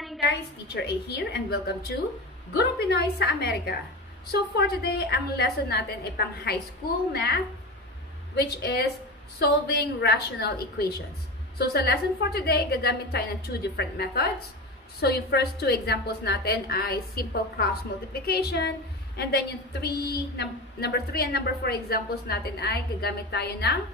morning guys, Teacher A here and welcome to Gurong Pinoy sa Amerika. So for today, ang lesson natin ay pang high school math, which is solving rational equations. So sa lesson for today, gagamit tayo ng two different methods. So yung first two examples natin ay simple cross multiplication, and then yung number 3 and number 4 examples natin ay gagamit tayo ng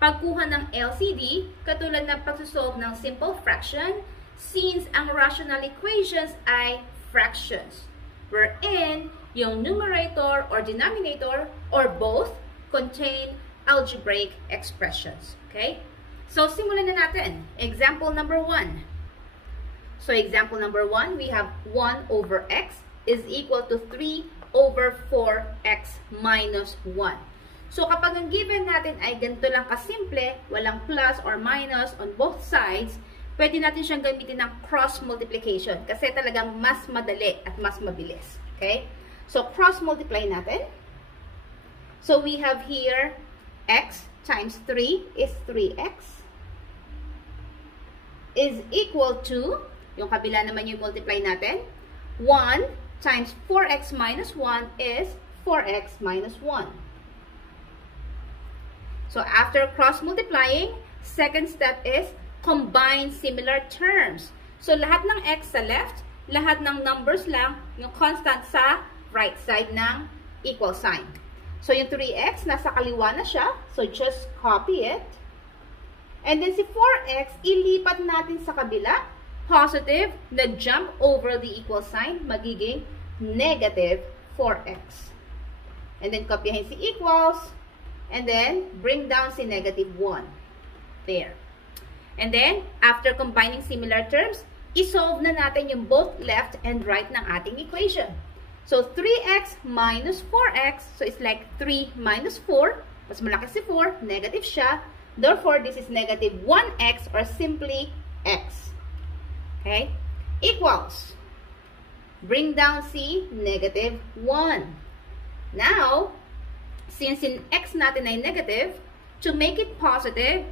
pagkuha ng LCD, katulad ng pagsosolve ng simple fraction, since ang rational equations ay fractions, wherein yung numerator or denominator or both contain algebraic expressions. Okay? So, simulan na natin. Example number 1. So, example number 1, we have 1 over x is equal to 3 over 4x minus 1. So, kapag ang given natin ay ganito lang kasimple, walang plus or minus on both sides, pwede natin siyang gamitin ng cross multiplication kasi talagang mas madali at mas mabilis. Okay? So, cross multiply natin. So, we have here x times 3 is 3x is equal to, yung kabila naman yung multiply natin, 1 times 4x minus 1 is 4x minus 1. So, after cross multiplying, second step is combine similar terms. So, lahat ng x sa left, lahat ng numbers lang, yung constant sa right side ng equal sign. So, yung 3x, nasa kaliwa na siya. So, just copy it. And then, si 4x, ilipat natin sa kabila. Positive, na jump over the equal sign, magiging negative 4x. And then, kopyahin si equals. And then, bring down si negative 1. There. And then, after combining similar terms, isolve na natin yung both left and right ng ating equation. So, 3x minus 4x, so it's like 3 minus 4. Mas malaki si 4, negative siya. Therefore, this is negative 1x or simply x. Okay? Equals. Bring down si negative 1. Now, since in x natin ay negative, to make it positive,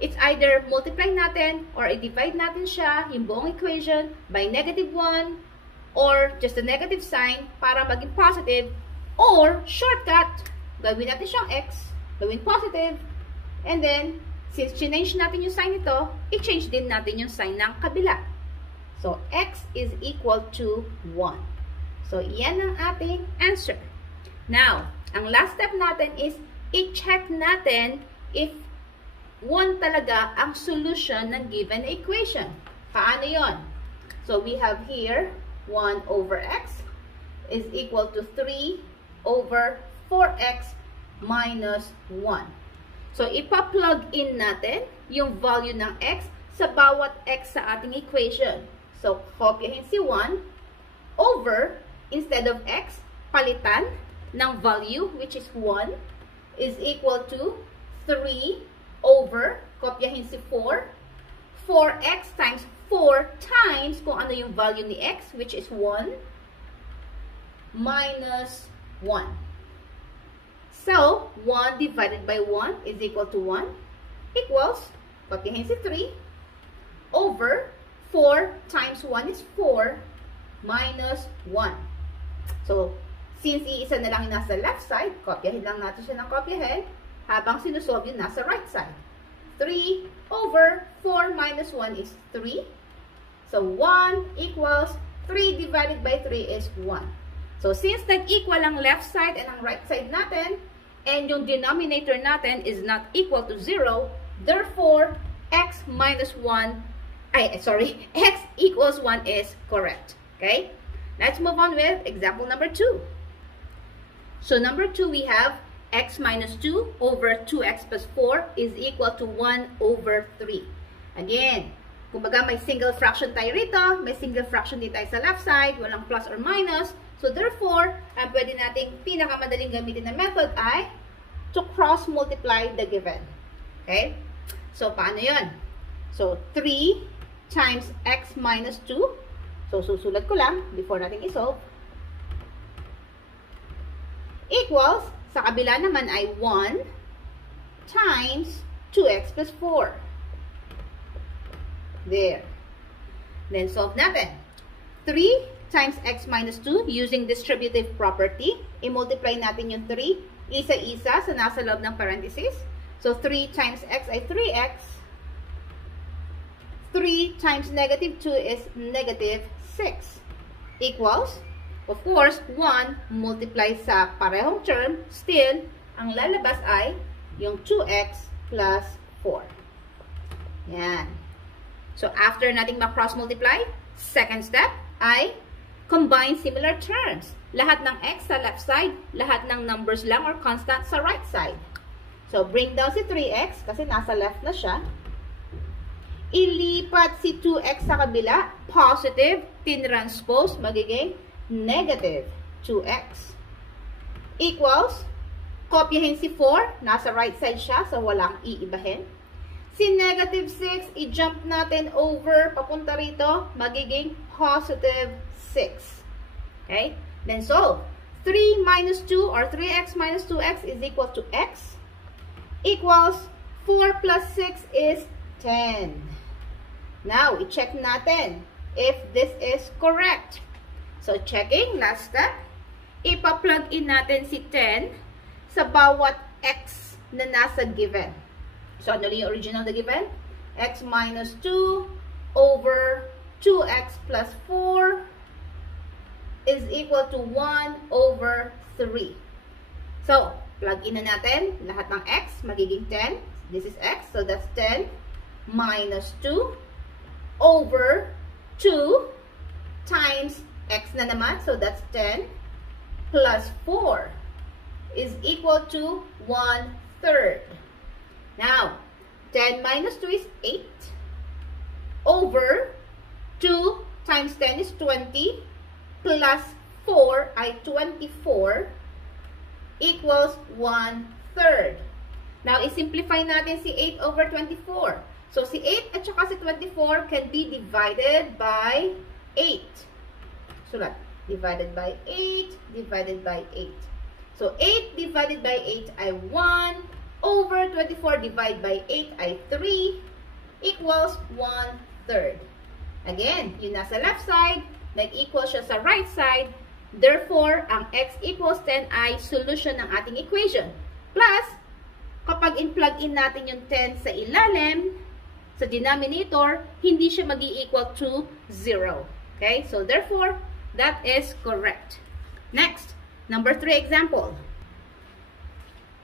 it's either multiply natin or i-divide natin siya, yung buong equation, by negative 1 or just a negative sign para maging positive, or shortcut, gawin natin siyang x, gawin positive, and then, since change natin yung sign nito, i-change din natin yung sign ng kabila. So, x is equal to 1. So, iyan ang ating answer. Now, ang last step natin is i-check natin if 1 talaga ang solution ng given equation. Paano yon? So, we have here 1 over x is equal to 3 over 4x minus 1. So, ipa-plug in natin yung value ng x sa bawat x sa ating equation. So, kopyahin si 1 over, instead of x, palitan ng value, which is 1, is equal to 3 over, kopyahin si 4, 4x times 4 times kung ano yung value ni x, which is 1, minus 1. So, 1 divided by 1 is equal to 1, equals, kopyahin si 3, over 4 times 1 is 4, minus 1. So, since iisa na lang yung nasa left side, kopyahin lang natin siya ng kopyahin, habang sinusolve yung nasa right side. 3 over 4 minus 1 is 3. So, 1 equals 3 divided by 3 is 1. So, since nag-equal ang left side and ang right side natin, and yung denominator natin is not equal to 0, therefore, x minus 1, x equals 1 is correct. Okay? Let's move on with example number 2. So, number 2, we have x minus 2 over 2x plus 4 is equal to 1 over 3. Again, kumbaga may single fraction tayo rito, may single fraction din tayo sa left side, walang plus or minus. So, therefore, ang pwede nating pinakamadaling gamitin na method ay to cross multiply the given. Okay? So, paano yun? So, 3 times x minus 2. So, susulat ko lang before natin isolve. Equals, sa kabila naman ay 1 times 2x plus 4. There. Then, solve natin. 3 times x minus 2 using distributive property. I-multiply natin yung 3. Isa-isa sa nasa loob ng parenthesis. So, 3 times x ay 3x. 3 times negative 2 is negative 6. Equals, of course, 1 multiply sa parehong term. Still, ang lalabas ay yung 2x plus 4. Yan. So, after nating ma-cross multiply, second step ay combine similar terms. Lahat ng x sa left side, lahat ng numbers lang or constant sa right side. So, bring down si 3x kasi nasa left na siya. Ilipat si 2x sa kabila, positive, tinranspose, magiging negative 2x. Equals, kopyahin si 4, nasa right side siya, so walang iibahin. Si negative 6, i-jump natin over, papunta rito, magiging positive 6. Okay? Then solve. 3 minus 2 or 3x minus 2x is equal to x. Equals 4 plus 6 is 10. Now, i-check natin if this is correct. So, checking, last step. Ipa-plug in natin si 10 sa bawat x na nasa given. So, ano yung original na given? X minus 2 over 2x plus 4 is equal to 1 over 3. So, plug in na natin lahat ng x, magiging 10. This is x, so that's 10 minus 2 over 2 times x na naman, so that's 10 plus 4 is equal to 1/3. Now, 10 minus 2 is 8 over 2 times 10 is 20 plus 4 ay 24 equals 1/3. Now, i-simplify natin si 8 over 24. So, si 8 at saka si 24 can be divided by 8. Sulat. Divided by 8, divided by 8. So, 8 divided by 8 ay 1 over 24 divided by 8 ay 3 equals 1/3. Again, yung nasa left side, nag-equal siya sa right side. Therefore, ang x equals 10 ay solution ng ating equation. Plus, kapag in-plug in natin yung 10 sa ilalim, sa denominator, hindi siya mag-i-equal to 0. Okay? So, therefore, that is correct. Next, number 3 example.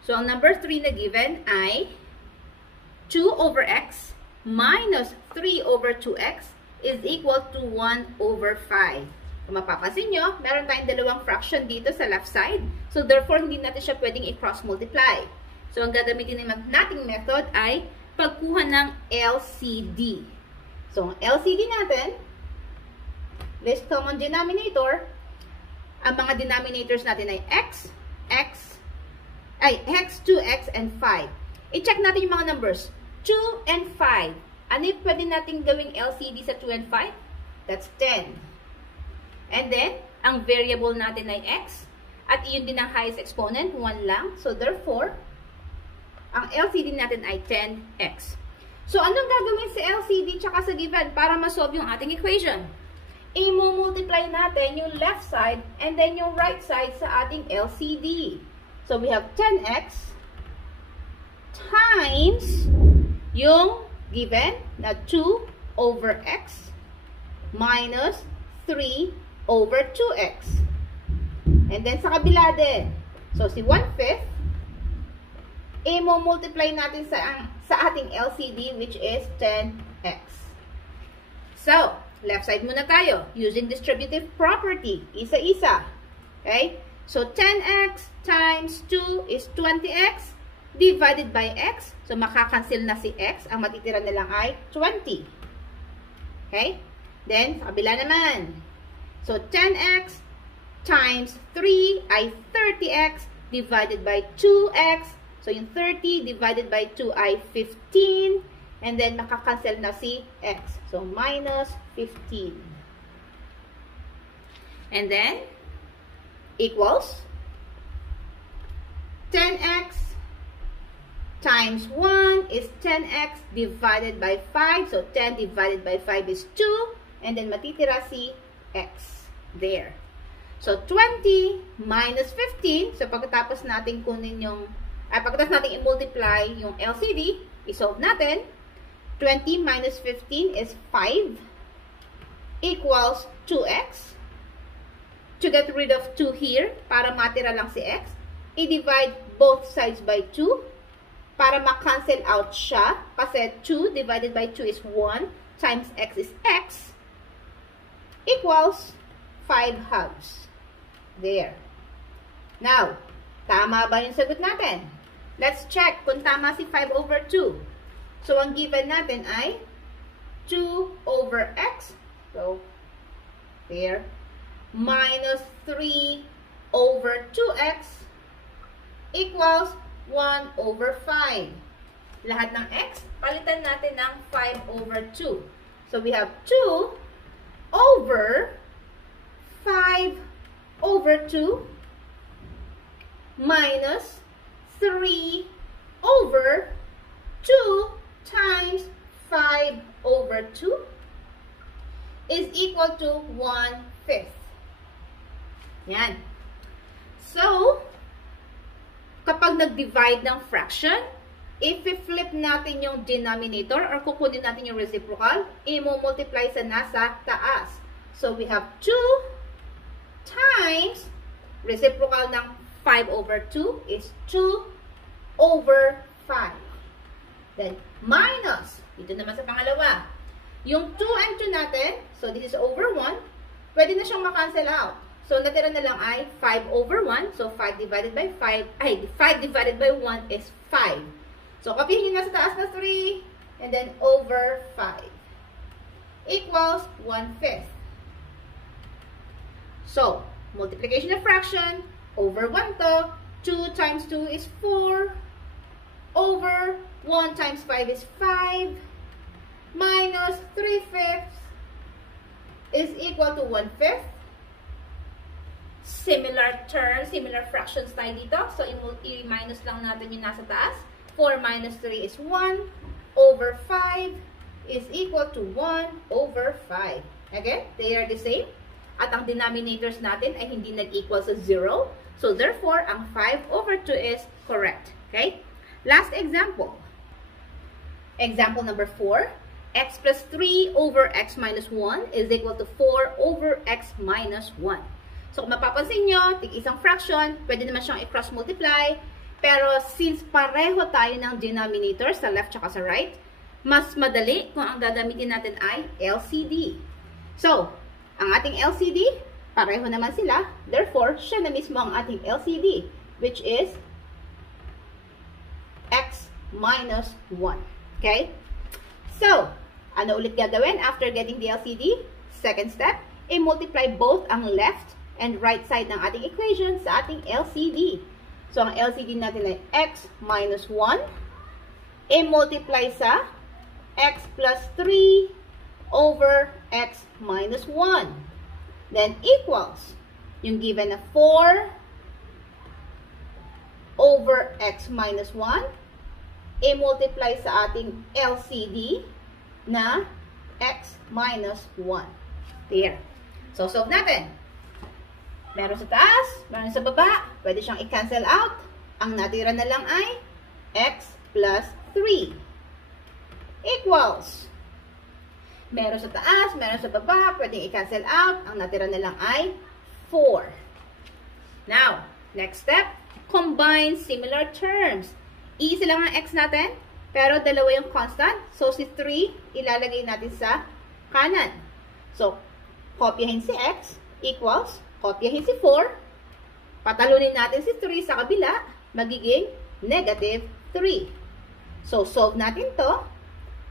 So, ang number 3 na given ay 2 over x minus 3 over 2x is equal to 1 over 5. Kung mapapansin nyo, meron tayong dalawang fraction dito sa left side. So, therefore, hindi natin siya pwedeng i-cross multiply. So, ang gagamitin nating method ay pagkuha ng LCD. So, ang LCD natin, least common denominator, ang mga denominators natin ay x, 2x, and 5. I-check natin yung mga numbers. 2 and 5. Ano yung pwede natin gawing LCD sa 2 and 5? That's 10. And then, ang variable natin ay x, at iyon din ang highest exponent, 1 lang. So, therefore, ang LCD natin ay 10x. So, anong gagawin sa LCD tsaka sa given para ma-solve yung ating equation? I-multiply natin yung left side and then yung right side sa ating LCD. So, we have 10x times yung given na 2 over x minus 3 over 2x. And then, sa kabila din. So, si 1/5 i-multiply natin sa ating LCD, which is 10x. So, left side muna tayo, using distributive property, isa-isa. Okay? So, 10x times 2 is 20x divided by x. So, makakancel na si x. Ang matitira na lang ay 20. Okay? Then, sa kabila naman. So, 10x times 3 ay 30x divided by 2x. So, yung 30 divided by 2 ay 15. And then, makakancel na si x. So, minus 15. And then, equals 10x times 1 is 10x divided by 5. So, 10 divided by 5 is 2. And then, matitira si x. There. So, 20 minus 15. So, pagkatapos natin kunin yung, pagkatapos natin i-multiply yung LCD, i-solve natin. 20 minus 15 is 5 equals 2x. To get rid of 2 here, para matira lang si x, i-divide both sides by 2 para ma-cancel out siya. Kasi 2 divided by 2 is 1 times x is x equals 5 halves. There. Now, tama ba yung sagot natin? Let's check kung tama si 5 over 2. So, ang given natin ay 2 over x. So, there. Minus 3 over 2x equals 1 over 5. Lahat ng x, palitan natin ng 5 over 2. So, we have 2 over 5 over 2 minus 3 over 2 times 5 over 2 is equal to 1/5. Yan. So, kapag nag-divide ng fraction, if i-flip natin yung denominator or kukunin natin yung reciprocal, i-multiply sa nasa taas. So, we have 2 times reciprocal ng 5 over 2 is 2 over 5. Then, minus, dito naman sa pangalawa, yung 2 and 2 natin, so this is over 1, pwede na siyang makancel out. So, natira na lang ay 5 over 1. So, 5 divided by 5, 5 divided by 1 is 5. So, kapihin nyo na sa taas na 3, and then over 5. Equals 1/5. So, multiplication of fraction, over 1 to, 2 times 2 is 4, over 1 times 5 is 5, minus 3/5 is equal to 1/5. Similar terms, similar fractions tayo dito. So, i-minus lang natin yung nasa taas. 4 minus 3 is 1 over 5 is equal to 1 over 5. Again, they are the same. At ang denominators natin ay hindi nag-equal sa 0. So, therefore, ang 5 over 2 is correct. Okay? Last example. Example number 4. X plus 3 over x minus 1 is equal to 4 over x minus 1. So, kung mapapansin nyo, tig-isang fraction, pwede naman siyang i-cross multiply. Pero, since pareho tayo ng denominator sa left at sa right, mas madali kung ang gagamitin natin ay LCD. So, ang ating LCD, pareho naman sila. Therefore, siya na mismo ang ating LCD, which is x minus 1. Okay? So, ano ulit gagawin after getting the LCD? Second step, i-multiply both ang left and right side ng ating equation sa ating LCD. So, ang LCD natin ay x minus 1. I-multiply sa x plus 3 over x minus 1. Then, equals yung given na 4 over x minus 1. I-multiply sa ating LCD na x minus 1. There. So, solve natin. Meron sa taas, meron sa baba, pwede siyang i-cancel out. Ang natira na lang ay x plus 3 equals. Meron sa taas, meron sa baba, pwede i-cancel out. Ang natira na lang ay 4. Now, next step, combine similar terms. Isa lang ang x natin, pero dalawa yung constant. So, si 3, ilalagay natin sa kanan. So, kopyahin si x equals, kopyahin si 4, patalunin natin si 3 sa kabila, magiging negative 3. So, solve natin to.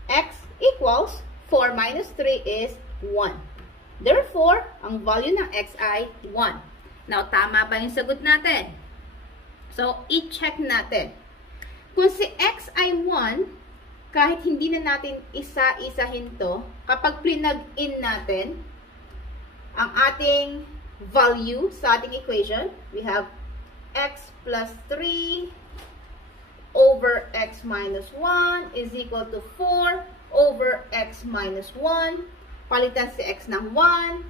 X equals 4 minus 3 is 1. Therefore, ang value ng x ay 1. Now, tama ba yung sagot natin? So, i-check natin. Kung si x ay 1, kahit hindi na natin isa-isahin to, kapag plinag-in natin ang ating value sa ating equation, we have x plus 3 over x minus 1 is equal to 4 over x minus 1. Palitan si x ng 1.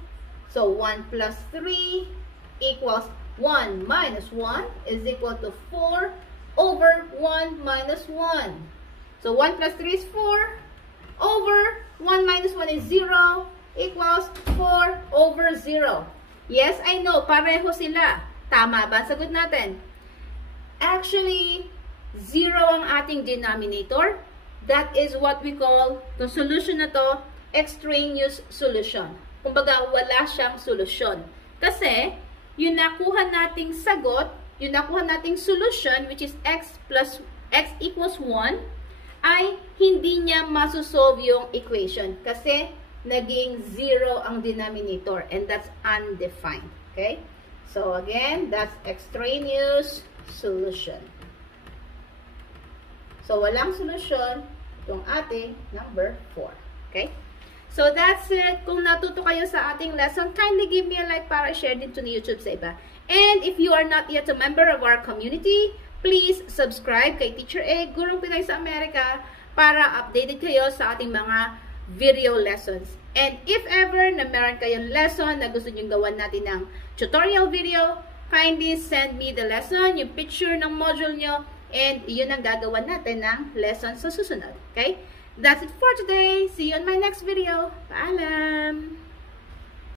So 1 plus 3 equals 1 minus 1 is equal to 4 over 1 minus 1. So 1 plus 3 is 4 over 1 minus 1 is 0 equals 4 over 0. Yes, I know, pareho sila. Tama ba? Sagot natin. Actually, 0 ang ating denominator. That is what we call the solution na to, extraneous solution. Kumbaga, wala siyang solusyon. Kasi, yung nakuha nating sagot, yung nakuha nating solution, which is x equals 1, ay hindi niya masosolve yung equation. Kasi, naging 0 ang denominator. And that's undefined. Okay? So, again, that's extraneous solution. So, walang solusyon yung ating number 4. Okay? So, that's it. Kung natuto kayo sa ating lesson, kindly give me a like para share din to ni YouTube sa iba. And if you are not yet a member of our community, please subscribe kay Teacher A, Gurong Pinay sa Amerika, para updated kayo sa ating mga video lessons. And if ever na meron kayong lesson na gusto nyo gawan natin ng tutorial video, kindly send me the lesson, yung picture ng module nyo, and yun ang gagawan natin ng lesson sa susunod. Okay? That's it for today. See you on my next video. Paalam!